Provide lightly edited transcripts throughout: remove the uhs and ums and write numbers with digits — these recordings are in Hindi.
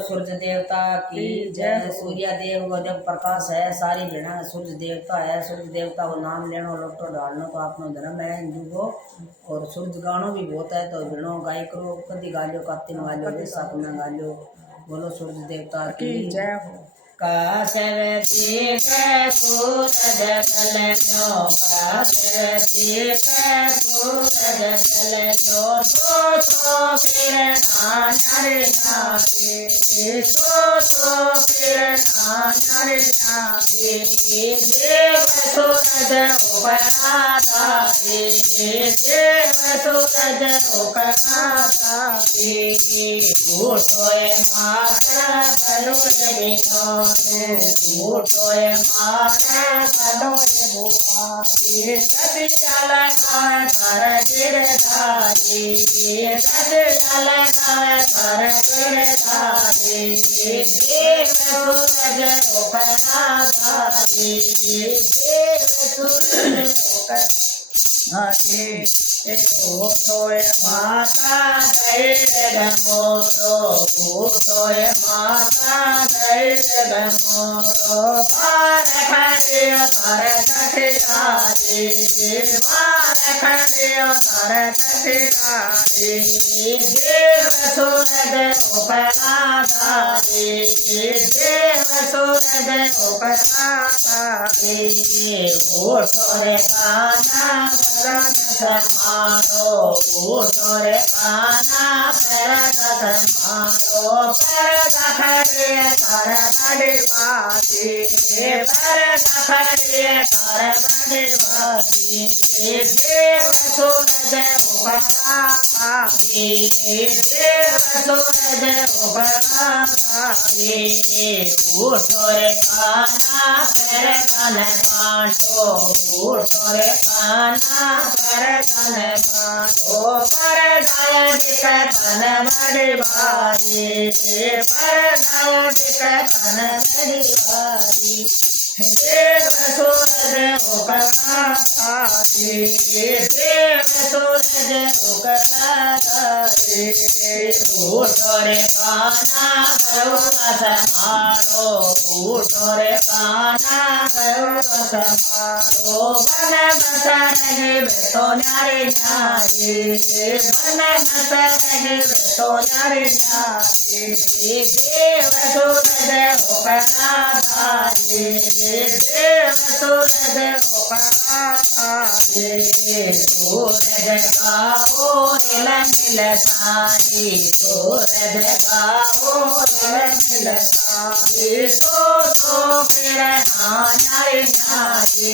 सूर्य देवता की जय। सूर्य देव को जब प्रकाश है सारी लेना सूर्य देवता है। सूर्य देवता को नाम लेना लोटो डालना तो अपना धर्म है हिंदू को। और सूर्य गानो भी बहुत है तो भिड़ो गाय करो कदी गालो कातिन गालो जैसा पुना गालो। बोलो सूर्य देवता की जय। काशव दीप सूरज गलन्यो काशव दीप सूरज गलन्यो सो किरणा नारी नारी सो किरणा नारी नारी देव सूरज उपराधारी देव सूरज उपराधारी उठोए माता बलुर बिनो उठोए मारे बलोए बुआरी सदिया लगाए कर गिरधारी सदिया लगाए कर गिरधारी देव सूरज उपराधारी देव सूरज उपराधारी उठोए माता धैर्य मोरो उठोए माता धैर्य मोरो बार खड़ियो तर ठठियारी बार खड़ियो तर ठठियारी देव सूरज उपराधारी देव सूरज उपराधारी उठोरे काना भरण समारो उठोरे काना भरण समारो पर खड़िए कर बड़ी बारी पर खड़िए कर बड़ी बारी देव सूरज उपराधारी देव सूरज उपराधारी उठोरे काना पर कन बाटो उठोरे काना पर कन बाटो पर गाय कन बड़ी भारी पर गाय कन बड़ी भारी देव सूरज उपराधारी देव सूरज उपराधारी उठोरे काना गरुड़ समारो उठोरे काना गरुड़ समारो बन बसरगी बेतो नारी नारी बन बसरगी बेतो नारी नारी देव सूरज उपराधारी देव सूरज उपराधारी सूरज गाओ नील नील सारी सूरज गाओ नील नील सारी सो किरणा नारी नारी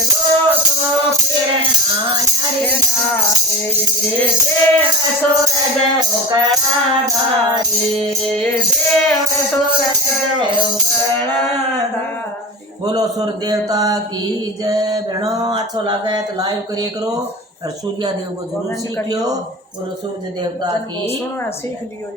सो किरणा नारी नारी देव सूरज उपराधारी देव सूरज उपराधारी। बोलो सूर्य देवता की जय। बहनों अच्छो लगे तो लाइव करिए करो और सूर्य देव को जरूर सीखियो। बोलो सूर्य देवता की सीख लियो।